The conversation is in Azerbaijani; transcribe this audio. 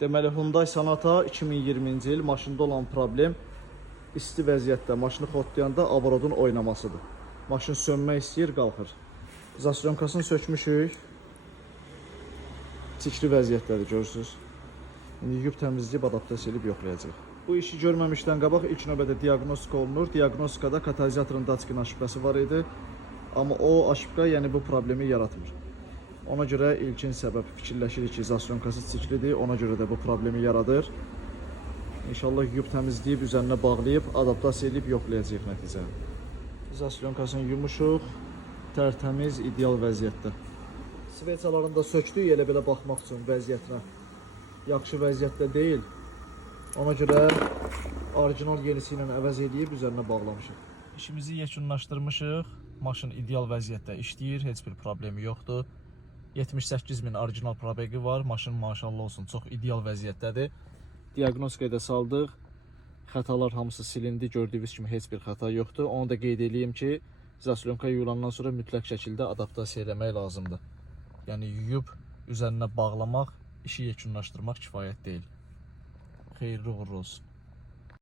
Deməli, Hyundai Sonata 2020-ci il maşında olan problem isti vəziyyətdə maşını xotlayanda abrodun oynamasıdır. Maşın sönmək istəyir, qalxır. İzolyomkasını sökmüşük. Tikli vəziyyətdədir, görürsünüz. İndi yuyub təmizləyib adaptasiya edib yoxlayacaq. Bu işi görməmişdən qabaq ilk növbədə diaqnostika olunur. Diaqnostikada katalizatorun daçkin aşıbqası var idi. Amma o aşıbqa yəni bu problemi yaratmır. Ona görə ilkin səbəb fikirləşirik ki, izolyomkası tiklidir. Ona görə də bu problemi yaradır. İnşallah yuyub təmizləyib, üzərinə bağlayıb, adaptasiya edib yoxlayacaq nəticə. İzolyomkasını yumuşuq, tərtəmiz, ideal vəziyyətdə. Sveçalarını da söktük, elə belə baxmaq üçün vəziyyətinə. Yaxşı vəziyyətdə deyil. Ona görə orijinal yenisi ilə əvəz edib üzərinə bağlamışıq. İşimizi yekunlaşdırmışıq. Maşın ideal vəziyyətdə işləyir, heç bir problemi yoxdur. 78.000 orijinal probegi var. Maşın maşallah olsun, çox ideal vəziyyətdədir. Diaqnostikaya da saldıq. Xətalar hamısı silindi. Gördüyünüz kimi heç bir xəta yoxdur. Onu da qeyd edeyim ki, izolyomka yuyulandan sonra mütləq şəkildə adaptasiya eləmək lazımdır. Yəni yuyub üzərinə bağlamaq, işi yekunlaşdırmaq kifayət deyil. Xeyirli uğurlu olsun.